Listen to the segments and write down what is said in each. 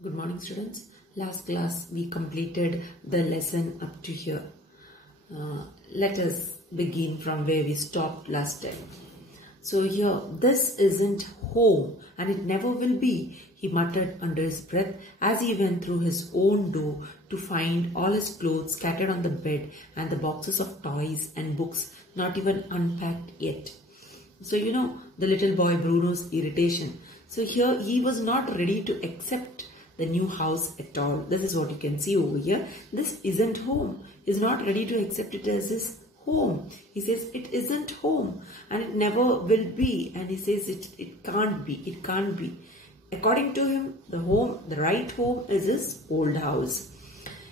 Good morning, students. Last class we completed the lesson up to here. Let us begin from where we stopped last time. So here, this isn't home and it never will be, he muttered under his breath as he went through his own door to find all his clothes scattered on the bed and the boxes of toys and books not even unpacked yet. So the little boy Bruno's irritation. So here he was not ready to accept the new house at all. This is what you can see over here. This isn't home. He's not ready to accept it as his home. He says it isn't home and it never will be. And he says it can't be. It can't be. According to him, the right home is his old house.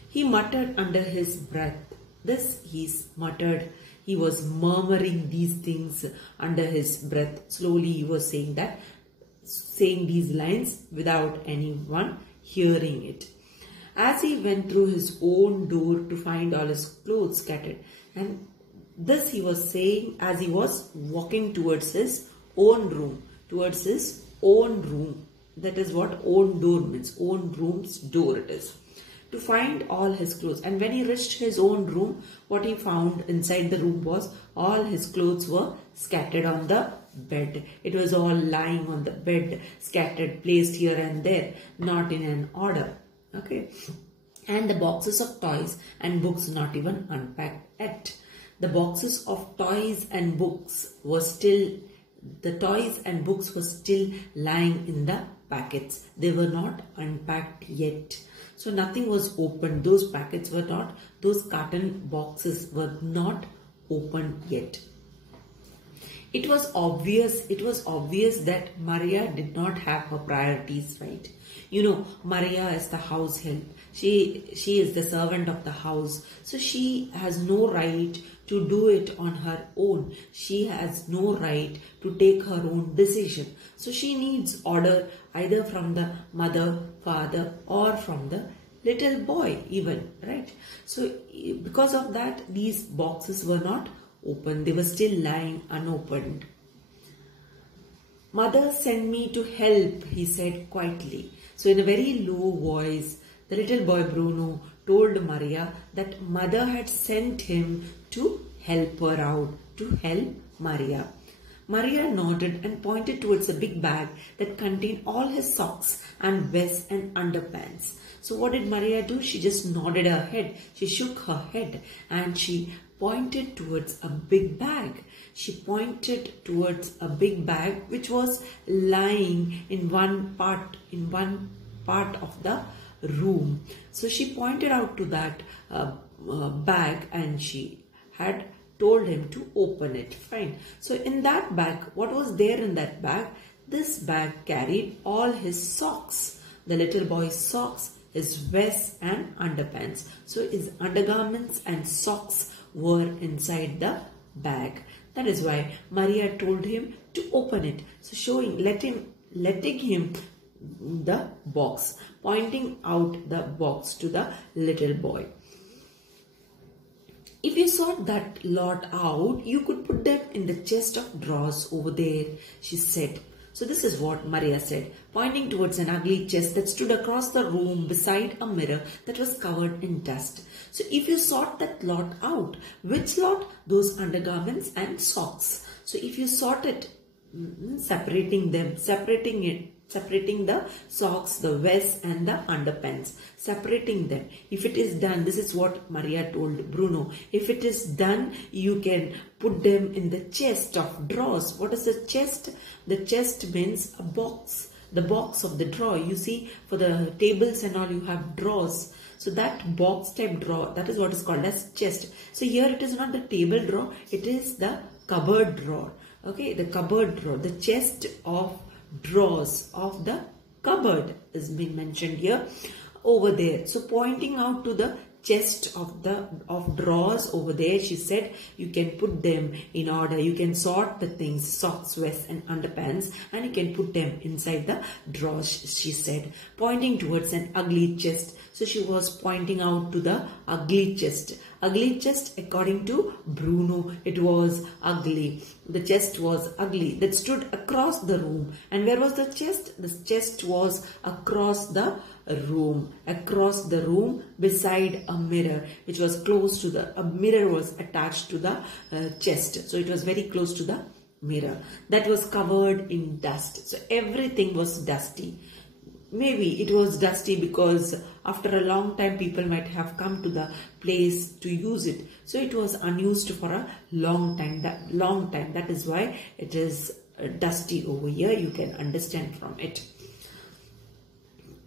He muttered under his breath. He was murmuring these things under his breath. Slowly he was saying these lines without anyone hearing it. As he went through his own door to find all his clothes scattered, and this he was saying as he was walking towards his own room. That is what own door means. Own room's door it is. To find all his clothes. And when he reached his own room, what he found inside the room was all his clothes were scattered on the bed. It was all lying on the bed, scattered, placed here and there, not in an order. Okay. And the boxes of toys and books not even unpacked yet. The boxes of toys and books were still, lying in the packets. They were not unpacked yet. So nothing was opened. Those packets were not, those carton boxes were not opened yet. It was obvious that Maria did not have her priorities right. Maria is the house help. She is the servant of the house. So she has no right to do it on her own. She has no right to take her own decision. So she needs order either from the mother, father, or from the little boy even, right? So because of that, these boxes were not open. They were still lying unopened. Mother sent me to help, he said quietly. So in a very low voice, the little boy Bruno told Maria that mother had sent him to help her out, to help Maria. Maria nodded and pointed towards a big bag that contained all his socks and vests and underpants. So what did Maria do? She just nodded her head. She shook her head and she pointed towards a big bag. She pointed towards a big bag which was lying in one part of the room. So she pointed out to that bag and she had told him to open it. Fine. So in that bag, what was there in that bag? This bag carried all his socks. The little boy's socks, his vests and underpants. So his undergarments and socks were inside the bag. That is why Maria told him to open it. So letting him the box, pointing out the box to the little boy. If you sort that lot out, you could put them in the chest of drawers over there, she said. So this is what Maria said, pointing towards an ugly chest that stood across the room beside a mirror that was covered in dust. So if you sort that lot out, which lot? Those undergarments and socks. So if you sort it, separating the socks, the vests and the underpants, separating them. If it is done, this is what Maria told Bruno. If it is done, you can put them in the chest of drawers. What is the chest? The chest means a box. The box of the drawer. You see, for the tables and all, you have drawers. So that box type drawer, that is what is called as chest. So here it is not the table drawer, it is the cupboard drawer. Okay, the cupboard drawer, the chest of drawers of the cupboard is being mentioned here over there. So pointing out to the chest of drawers over there, she said you can put them in order. You can sort the things, socks, vests and underpants, and you can put them inside the drawers, she said, pointing towards an ugly chest. So she was pointing out to the ugly chest. Ugly chest, according to Bruno, it was ugly. The chest was ugly. That stood across the room. And where was the chest? The chest was across the room. Across the room, beside a mirror, which was close to a mirror was attached to the chest. So it was very close to the mirror that was covered in dust. So everything was dusty. Maybe it was dusty because after a long time people might have come to the place to use it. So it was unused for a long time. That is why it is dusty over here. You can understand from it.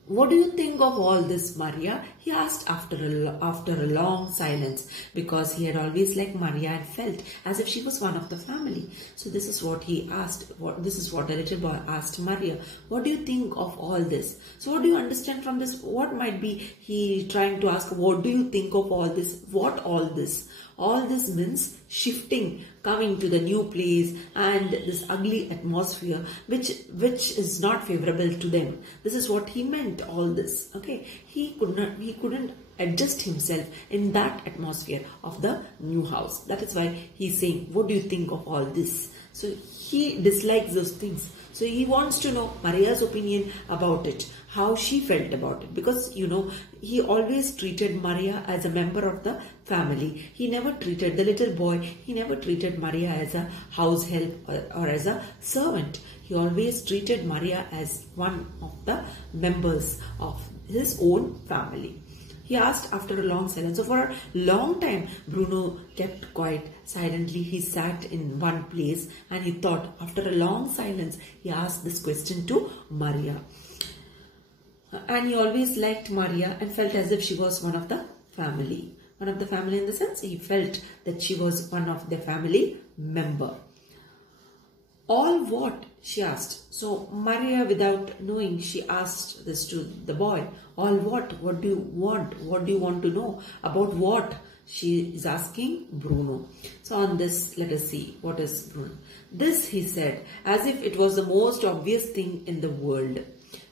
What do you think of all this, Maria? He asked after a long silence, because he had always liked Maria and felt as if she was one of the family. So this is what he asked. This is what the little boy asked Maria. What do you think of all this? So what do you understand from this? What might be he trying to ask? What do you think of all this? What all this? All this means shifting, coming to the new place and this ugly atmosphere which is not favorable to them. This is what he meant, all this. Okay, he couldn't adjust himself in that atmosphere of the new house. That is why he's saying, what do you think of all this? So he dislikes those things. So he wants to know Maria's opinion about it, how she felt about it. Because, he always treated Maria as a member of the family. He never treated the little boy, he never treated Maria as a house help or as a servant. He always treated Maria as one of the members of his own family. He asked after a long silence. So for a long time, Bruno kept quiet. Silently, he sat in one place and he thought. After a long silence, he asked this question to Maria. And he always liked Maria and felt as if she was one of the family. One of the family in the sense he felt that she was one of the family member. All what? She asked. So Maria, without knowing, she asked this to the boy. All what? What do you want? What do you want to know? About what? She is asking Bruno. So on this, let us see. What is Bruno? This, he said, as if it was the most obvious thing in the world.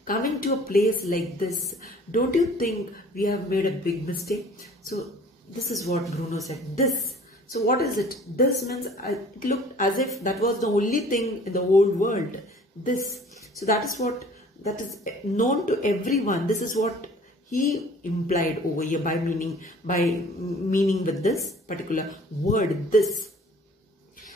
Coming to a place like this, don't you think we have made a big mistake? So this is what Bruno said. This. So what is it? This means it looked as if that was the only thing in the whole world. This. So that is known to everyone. This is what he implied over here by meaning with this particular word, this.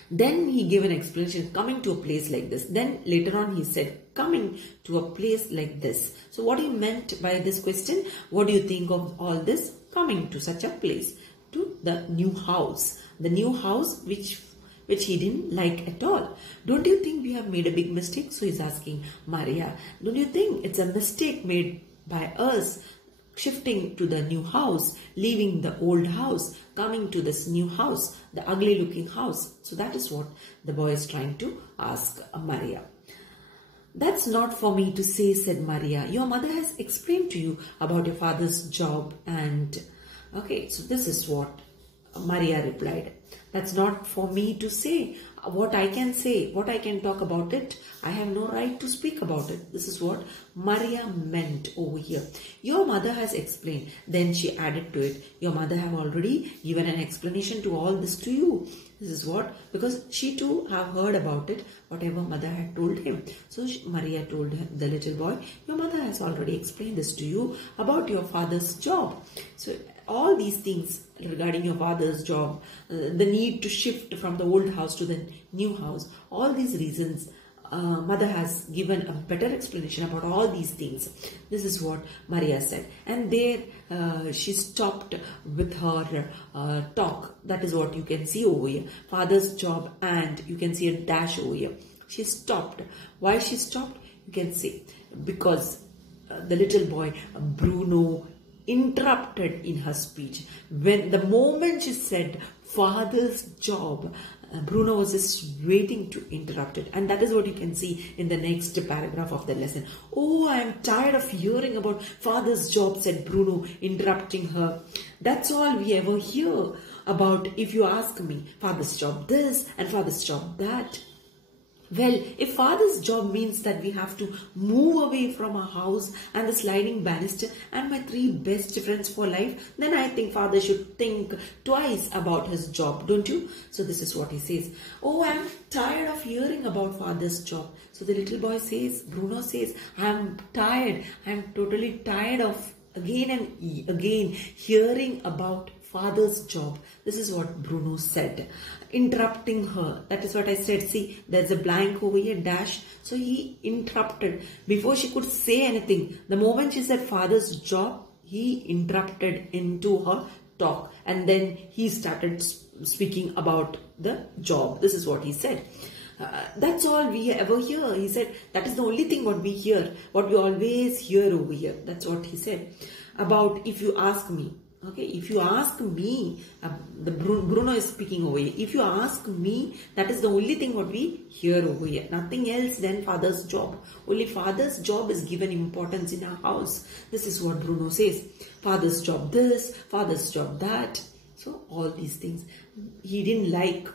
Then he gave an explanation, coming to a place like this. Then later on he said, coming to a place like this. So what he meant by this question, what do you think of all this? Coming to such a place, to the new house. The new house which he didn't like at all. Don't you think we have made a big mistake? So he's asking Maria, don't you think it's a mistake made by us? Shifting to the new house, leaving the old house, coming to this new house, the ugly looking house. So that is what the boy is trying to ask Maria. That's not for me to say, said Maria. Your mother has explained to you about your father's job and... Okay, so this is what Maria replied. That's not for me to say. What I can say, what I can talk about it, I have no right to speak about it. This is what Maria meant over here. Your mother has explained. Then she added to it. Your mother have already given an explanation to all this to you. This is what, because she too have heard about it, whatever mother had told him. So Maria told the little boy, your mother has already explained this to you about your father's job. So all these things regarding your father's job, the need to shift from the old house to the new house, all these reasons, mother has given a better explanation about all these things. This is what Maria said. And there she stopped with her talk. That is what you can see over here. Father's job, and you can see a dash over here. She stopped. Why she stopped? You can see. Because the little boy, Bruno, interrupted in her speech. When the moment she said father's job, Bruno was just waiting to interrupt it. And that is what you can see in the next paragraph of the lesson. Oh, I am tired of hearing about father's job, said Bruno, interrupting her. That's all we ever hear about, if you ask me. Father's job this and father's job that. Well, if father's job means that we have to move away from our house and the sliding banister and my three best friends for life, then I think father should think twice about his job, don't you? So this is what he says. Oh, I'm tired of hearing about father's job. So the little boy says, Bruno says, I'm tired. I'm totally tired of again and again hearing about father's job. This is what Bruno said, interrupting her. That is what I said. See, there's a blank over here, dash. So he interrupted before she could say anything. The moment she said father's job, he interrupted into her talk, and then he started speaking about the job. This is what he said. That's all we ever hear. He said that is the only thing what we hear, what we always hear over here. That's what he said about if you ask me. Okay, if you ask me, Bruno is speaking over here. If you ask me, that is the only thing what we hear over here. Nothing else than father's job. Only father's job is given importance in our house. This is what Bruno says. Father's job this, father's job that. So all these things. He didn't like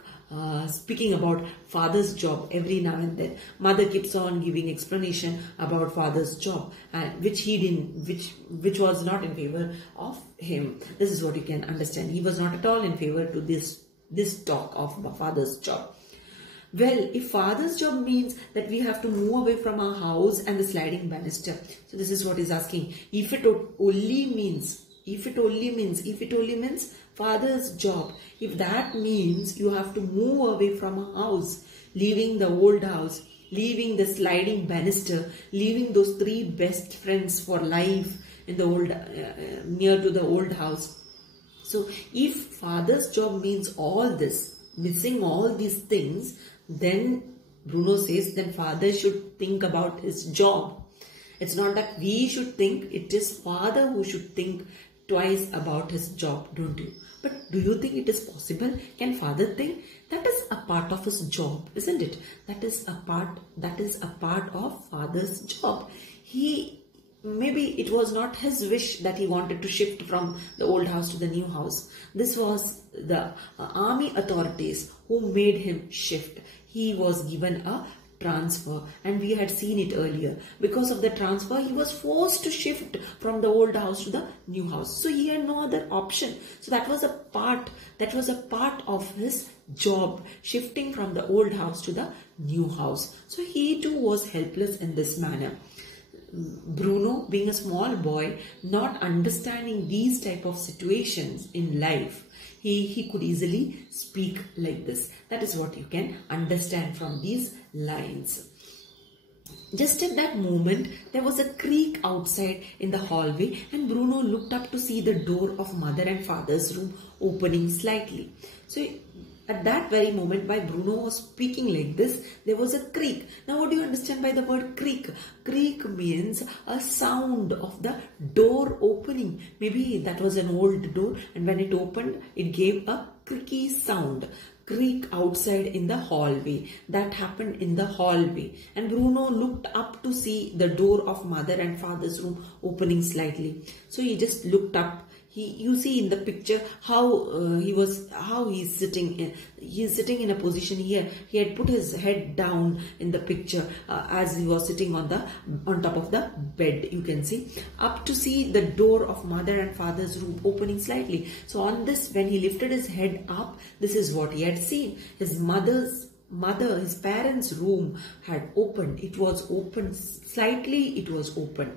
speaking about father's job every now and then. Mother keeps on giving explanation about father's job, and which he didn't, which was not in favor of him. This is what you can understand. He was not at all in favor to this talk of father's job. Well, if father's job means that we have to move away from our house and the sliding banister. So this is what he's asking. If it only means father's job, if that means you have to move away from a house, leaving the old house, leaving the sliding banister, leaving those three best friends for life in the old, near to the old house. So if father's job means all this, missing all these things, then Bruno says, then father should think about his job. It's not that we should think, it is father who should think twice about his job, don't you? But do you think it is possible? Can father think? That is a part of his job, isn't it? That is a part of father's job. Maybe it was not his wish that he wanted to shift from the old house to the new house. This was the army authorities who made him shift. He was given a transfer, and we had seen it earlier. Because of the transfer, he was forced to shift from the old house to the new house. So he had no other option. So that was a part of his job, shifting from the old house to the new house. So he too was helpless in this manner. Bruno, being a small boy, not understanding these type of situations in life, he could easily speak like this. That is what you can understand from these lines. Just at that moment, there was a creak outside in the hallway, and Bruno looked up to see the door of mother and father's room opening slightly. So at that very moment, while Bruno was speaking like this, there was a creak. Now what do you understand by the word creak? Creak means a sound of the door opening. Maybe that was an old door, and when it opened, it gave a creaky sound. Creak outside in the hallway. That happened in the hallway. And Bruno looked up to see the door of mother and father's room opening slightly. So he just looked up. You see in the picture how he's sitting. He's sitting in a position here. He had put his head down in the picture as he was sitting on top of the bed. You can see up to see the door of mother and father's room opening slightly. So on this, when he lifted his head up, this is what he had seen. His parents' room had opened. It was open slightly. It was open.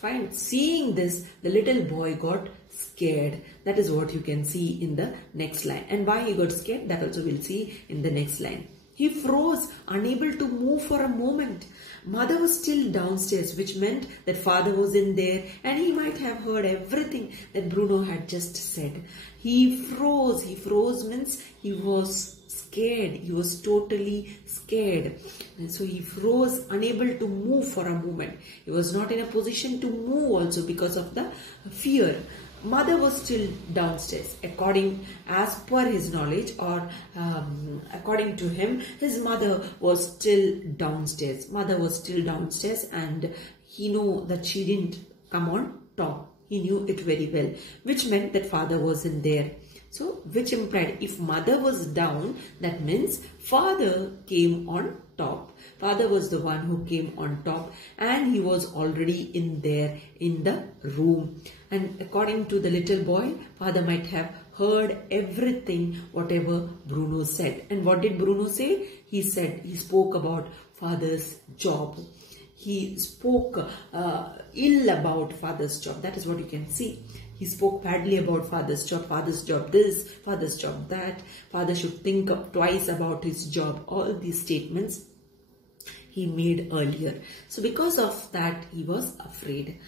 Fine. Seeing this, the little boy got scared. That is what you can see in the next line. And why he got scared, that also we'll see in the next line. He froze, unable to move for a moment. Mother was still downstairs, which meant that father was in there, and he might have heard everything that Bruno had just said. He froze. He froze means he was scared. He was totally scared. And so he froze, unable to move for a moment. He was not in a position to move also because of the fear. Mother was still downstairs. As per his knowledge, or according to him, his mother was still downstairs. Mother was still downstairs, and he knew that she didn't come on top. He knew it very well, which meant that father wasn't there. So, which implied if mother was down, that means father came on top. Father was the one who came on top, and he was already in there in the room. And according to the little boy, father might have heard everything whatever Bruno said. And what did Bruno say? He spoke about father's job. He spoke ill about father's job. That is what you can see. He spoke badly about father's job this, father's job that, father should think twice about his job. All these statements he made earlier. So because of that, he was afraid.